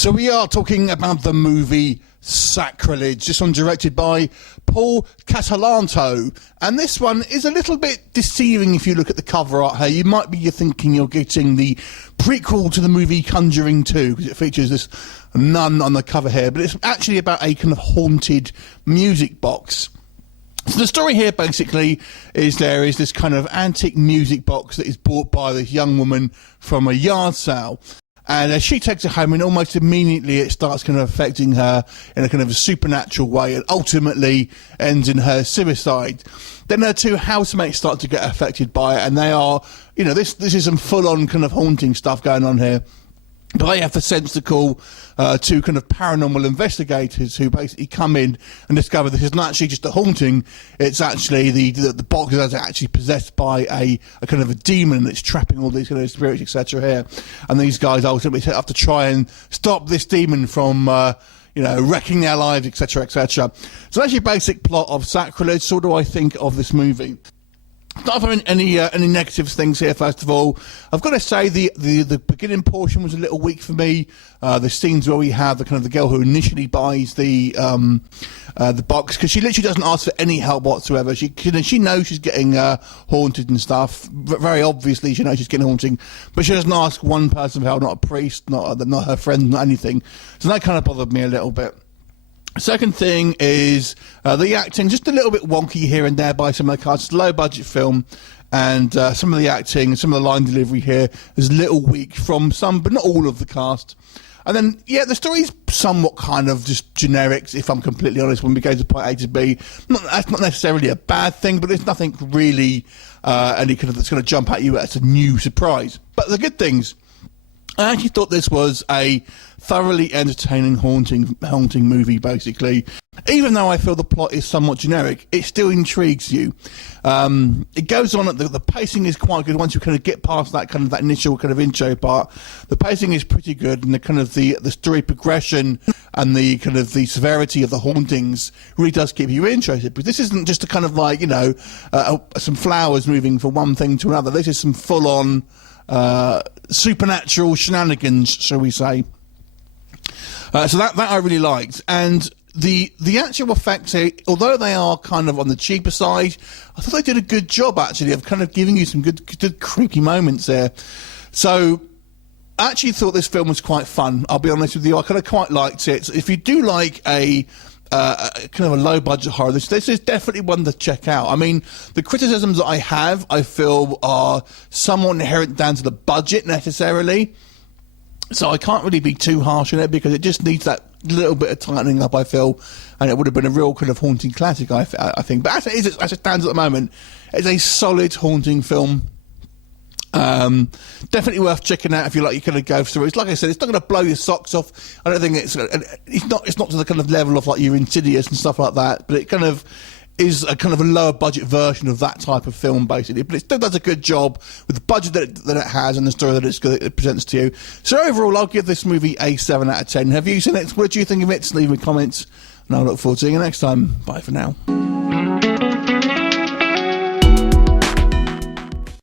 So we are talking about the movie SACRILEGE. This one directed by Paul Catalanto, and this one is a little bit deceiving if you look at the cover art here. You might be thinking you're getting the prequel to the movie Conjuring 2, because it features this nun on the cover here, but it's actually about a kind of haunted music box. So the story here basically is there is this kind of antique music box that is bought by this young woman from a yard sale. And as she takes it home, and almost immediately it starts kind of affecting her in a kind of a supernatural way, and ultimately ends in her suicide. Then her two housemates start to get affected by it, and they are, you know, this is some full-on kind of haunting stuff going on here. But they have the sense to call two kind of paranormal investigators who basically come in and discover this isn't actually just a haunting, it's actually the box is actually possessed by a kind of a demon that's trapping all these kind of spirits, etc. here. And these guys ultimately have to try and stop this demon from wrecking their lives, etc., etc. So that's your basic plot of SACRILEGE. So what do I think of this movie? Not having any negative things here. First of all, I've got to say the beginning portion was a little weak for me. The scenes where we have the girl who initially buys the box, because she literally doesn't ask for any help whatsoever. She knows she's getting haunted and stuff. Very obviously, she knows she's getting haunted, but she doesn't ask one person for help. Not a priest, not her friend, not anything. So that kind of bothered me a little bit. Second thing is the acting, just a little bit wonky here and there by some of the cast. It's a low-budget film, and some of the acting, some of the line delivery here is a little weak from some, but not all of the cast. And then, yeah, the story's somewhat kind of just generic, if I'm completely honest, when we go to point A to B. That's not necessarily a bad thing, but there's nothing really any kind of that's going to jump at you as a new surprise. But the good things, I actually thought this was a thoroughly entertaining haunting movie, basically. Even though I feel the plot is somewhat generic, it still intrigues you. It goes on, the pacing is quite good once you kind of get past that initial kind of intro part. The pacing is pretty good, and the story progression and the kind of the severity of the hauntings really does keep you interested. But this isn't just a kind of like, some flowers moving from one thing to another. This is some full-on supernatural shenanigans, shall we say. So that I really liked. And the actual effects here, although they are kind of on the cheaper side, I thought they did a good job actually of kind of giving you some good creepy moments there. So I actually thought this film was quite fun, I'll be honest with you. I kind of quite liked it. So if you do like a kind of a low-budget horror, this is definitely one to check out. I mean, the criticisms that I feel are somewhat inherent down to the budget necessarily. So I can't really be too harsh on it, because it just needs that little bit of tightening up, I feel, and it would have been a real kind of haunting classic, I think. But as it stands at the moment, it's a solid haunting film. Definitely worth checking out if you like your kind of go through. It's like I said, it's not going to blow your socks off. I don't think it's not to the kind of level of like your Insidious and stuff like that, but it kind of is a kind of a lower budget version of that type of film, basically. But it still does a good job with the budget that it has and the story that it presents to you. So overall, I'll give this movie a 7 out of 10. Have you seen it? What do you think of it? Leave me comments, and I'll look forward to seeing you next time. Bye for now.